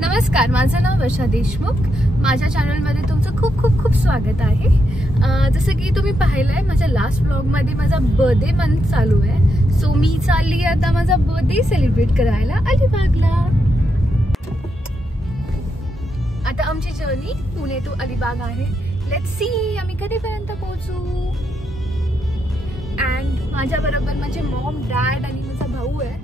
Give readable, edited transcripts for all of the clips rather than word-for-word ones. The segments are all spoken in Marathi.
नमस्कार, माझं नाव वर्षा देशमुख. माझ्या चॅनलमध्ये तुमचं खूप खूप खूप स्वागत आहे. जसं की तुम्ही पाहिलंय माझ्या लास्ट व्लॉगमध्ये माझा बर्थडे मंथ चालू आहे. सो मी चालली आता माझा बर्थडे सेलिब्रेट करायला अलिबागला. आता आमची जर्नी पुणे टू अलिबाग आहे. लेट्स सी आम्ही कधीपर्यंत पोहोचू. अँड माझ्या बरोबर माझे मॉम, डॅड आणि माझा भाऊ आहे.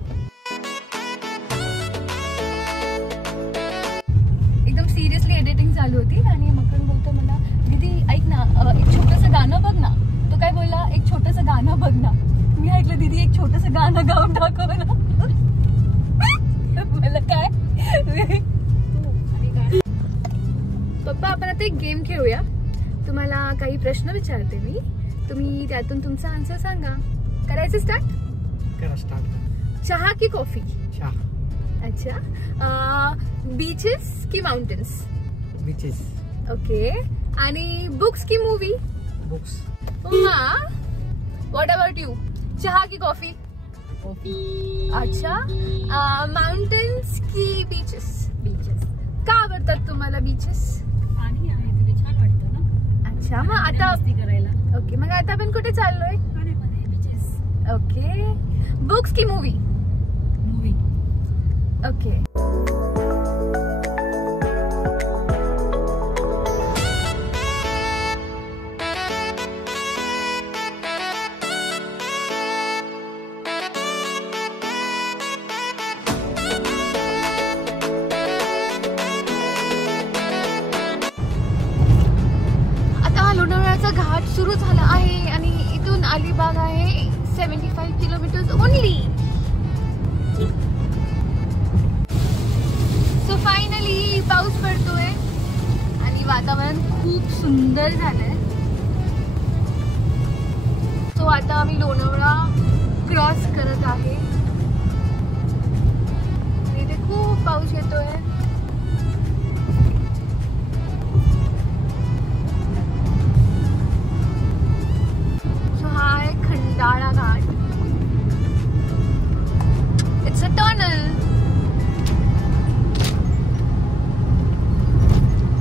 एकदम सिरियसली एडिटिंग चालू होती आणि मकरन बोलतो मला, दीदी ऐक ना, एक छोटंसं गाणं बघ ना. तो काय बोलला, एक छोटंसं गाणं बघ ना. मी ऐकलं, दीदी एक छोटंसं गाणं गाऊन दाखव ना. मला काय पप्पा, आपण आता एक गेम खेळूया. तुम्हाला काही प्रश्न विचारते मी, तुम्ही त्यातून तुमचा आन्सर सांगा. करायचं स्टार्ट? करा स्टार्ट. चहा की कॉफी? चहा. अच्छा. बीचेस की माउंटेन्स? बीचेस. ओके. आणि बुक्स की movie? Books. What about you? चहा की कॉफी? कॉफी. अच्छा. माउंटेन्स की बीचेस? बीचेस. का आवडतात तुम्हाला बीचेस? पाणी आहे तिथे, छान वाटतं ना. अच्छा. मग आता मस्ती करायला. ओके, मग आता आपण कुठे चाललोय? पाण्यामध्ये बीचेस. ओके. बुक्स की मूवी? मूवी. ओके. लोणावळ्याचा घाट सुरू झाला आहे आणि इथून अलिबाग आहे 75 किलोमीटर्स ओनली. सो फायनली पाऊस पडतोय आणि वातावरण खूप सुंदर झालंय. सो आता आम्ही लोणावळा क्रॉस करत आहे. इथे खूप पाऊस येतोय. खंडाळा घाट. It's a tunnel.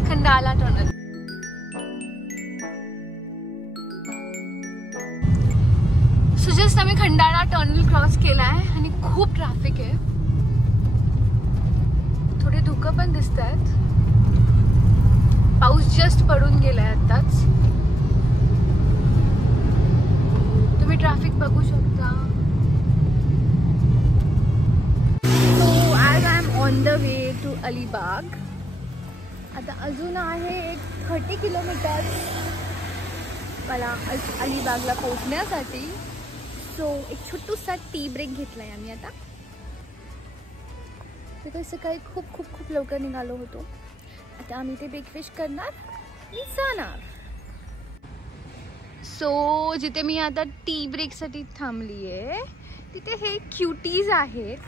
Khandala tunnel. So just आम्ही खंडाळा टनल क्रॉस केलाय आणि खूप ट्रॅफिक आहे. थोडे धुकं पण दिसत आहेत. पाऊस जस्ट पडून गेलाय आताच. तुम्ही ट्रॅफिक बघू शकता. So as I am on the way to Alibag. आता अजून आहे एक 30 किलोमीटर मला अलिबागला पोहोचण्यासाठी. सो एक छोटूसा टी ब्रेक घेतलाय आम्ही आता. तर सकाळी खूप खूप खूप लवकर निघालो होतो. आता आम्ही ते ब्रेकफास्ट करणार आणि जाणार. सो जिथे मी आता टी ब्रेकसाठी थांबली आहे तिथे हे क्यूटीज आहेत.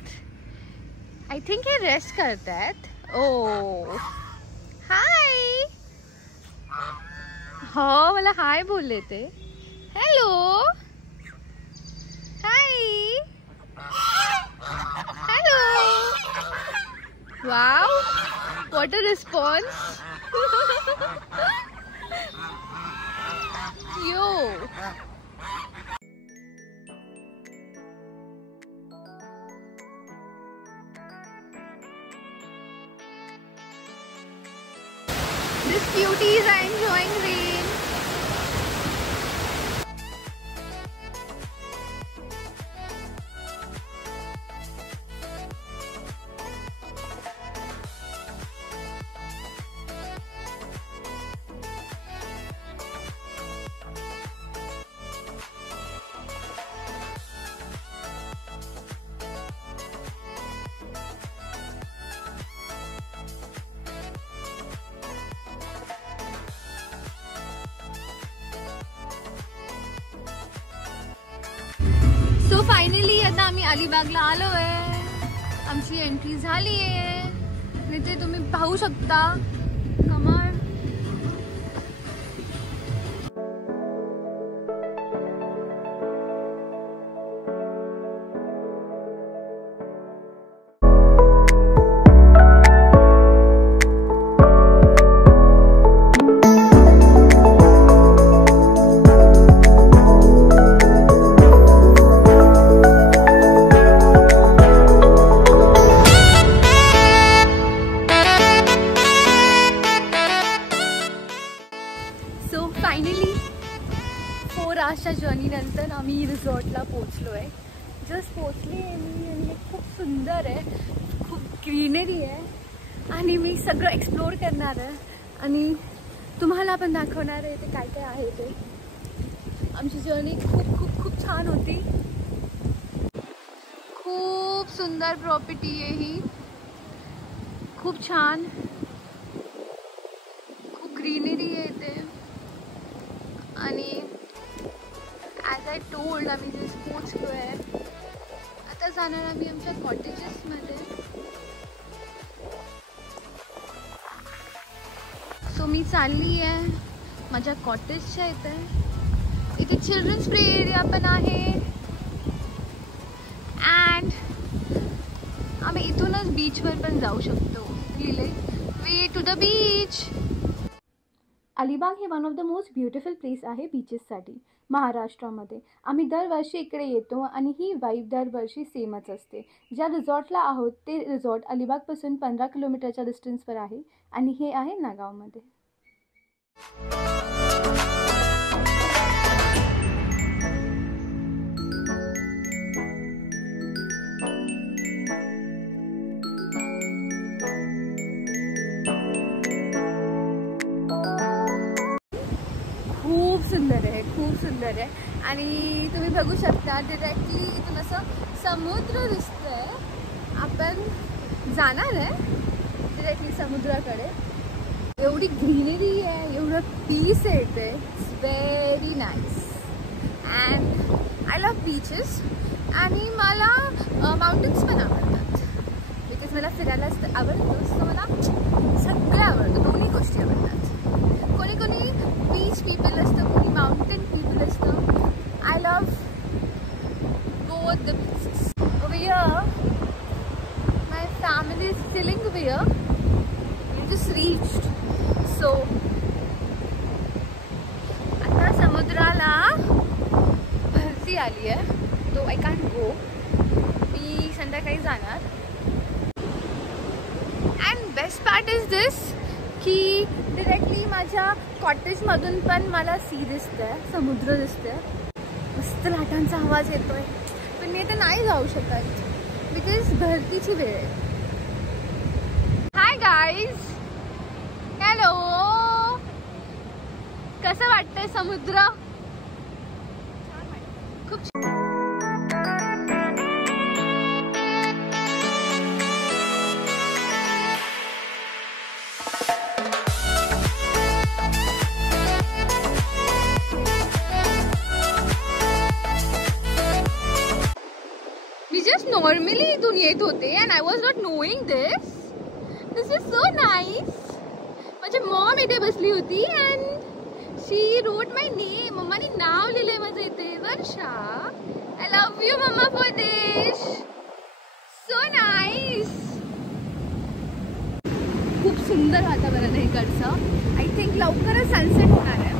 आय थिंक हे रेस्ट करतात. ओ हाय. हो, मला हाय बोलले ते. Hello. High. Hello. Wow, what a response. Yo. These cuties are enjoying rain. So finally आता आम्ही अलिबागला आलोय. आमची एंट्री झाली आहे. इथे तुम्ही पाहू शकता कमळ. आणि नंतर आम्ही रिसॉर्टला पोचलो आहे. जस्ट पोचली आहे मी आणि खूप सुंदर आहे, खूप ग्रीनरी आहे आणि मी सगळं एक्सप्लोर करणार आहे आणि तुम्हाला पण दाखवणार आहे ते काय काय आहे ते. आमची जर्नी खूप खूप खूप छान होती. खूप सुंदर प्रॉपर्टी आहे ही, खूप छान, खूप ग्रीनरी आहे इथे. आणि ॲज आय टोल्ड आम्ही जे पोचलो आहे. आता जाणार आम्ही आमच्या कॉटेजेसमध्ये. सो मी चालली आहे माझ्या कॉटेजच्या इथे. इथे चिल्ड्रन्स प्ले एरिया पण आहे अँड आम्ही इथूनच बीचवर पण जाऊ शकतो. Way to the beach. Alibag हे one of the most beautiful place आहे बीचेससाठी महाराष्ट्रामध्ये. आम्ही दरवर्षी इकडे येतो आणि ही वाईब दरवर्षी सेमच असते. ज्या रिसॉर्टला आहोत ते रिसॉर्ट अलिबागपासून 15 किलोमीटरच्या डिस्टन्सवर आहे आणि हे आहे नागावमध्ये. खूप सुंदर आहे, खूप सुंदर आहे आणि तुम्ही बघू शकता डिरेक्टली इथून असं समुद्र दिसतंय. आपण जाणार आहे डिरेक्टली समुद्राकडे. एवढी ग्रीनरी आहे, एवढं पीस आहे इथे. It's very nice and I love beaches. आणि मला माउंटन्स पण आवडतात बिकॉज मला फिरायला आवडतं. सो मला सगळं आवडतं, दोन्ही गोष्टी आवडतात. कोणी कोणी बीच पीपल असतं, कोणी माउंटेन पीपल असतं. I love both the beaches. Over here, my family is chilling over here. We just reached. So, आता समुद्राला भरती आली आहे, तो आय कॅन्ट गो. मी संध्याकाळी जाणार. अँड बेस्ट पार्ट इज दिस की डिरेक्टली माझ्या कॉटेजमधून पण मला सी दिसतंय, समुद्र दिसतंय. मस्त लाटांचा आवाज येतोय. पण मी आता नाही जाऊ शकत बिकॉज भरतीची वेळ आहे. Hi guys, hello. कसं वाटतंय समुद्र? खूप just normally इथून येत होते and I was not knowing this. This is so nice. माझी मॉम इथे बसली होती and she wrote my name. मम्माने नाव लिहिलंय माझं इथे, Varsha. I love you mamma for this. So nice. खूप सुंदर वातावरण आहे इकडचं. I think लवकरच सनसेट होणार आहे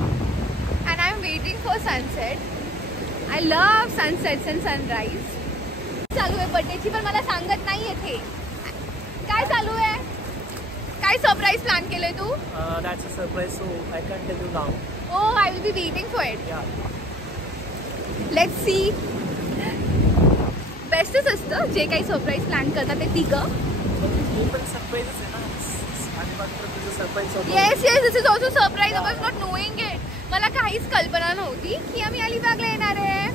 and I am waiting for sunset. I love sunsets and sunrise. चालू आहे बर्थडेची, पण मला सांगत नाही येते. काय चालू आहे? काय सरप्राईज प्लॅन केलंय तू? That's a surprise, so I can't tell you now. Oh, I will be waiting for it. Yeah. Let's see. बेस्टच असतं जे काही सरप्राईज प्लॅन करतात ते तिघं. सरप्राईज आहे ना. आणि मात्र तुझं सरप्राईज होतं. Yes yes, this is also surprise. I was not knowing it. मला काहीच कल्पना नव्हती की आम्ही अलिबागला येणार आहे.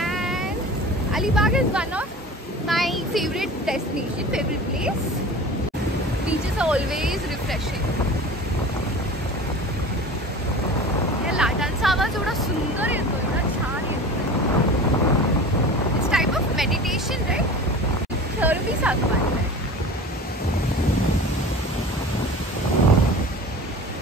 And Alibag is one of my favorite destination, favorite place. Beaches are always refreshing. या लाटांचा आवाज एवढा सुंदर येतोय ना, छान येतोय. It's type of meditation, right? Therapy सारखं वाटतंय.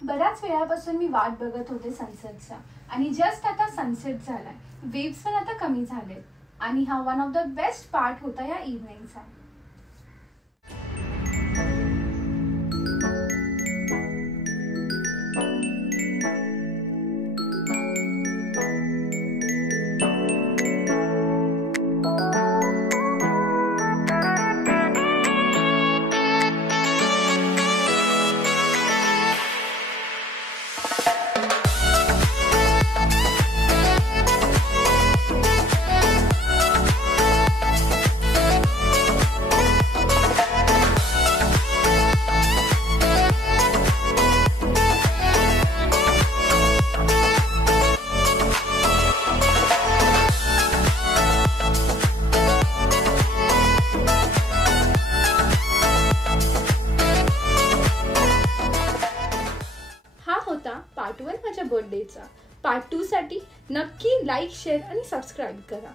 बऱ्याच वेळापासून मी वाट बघत होते सनसेटचा आणि जस्ट आता सनसेट झालाय. वेव्स पण आता कमी झाले आणि हा one of the best part होता या इव्हनिंगचा. पार्ट 2 साठी नक्की लाईक शेअर आणि सबस्क्राईब करा.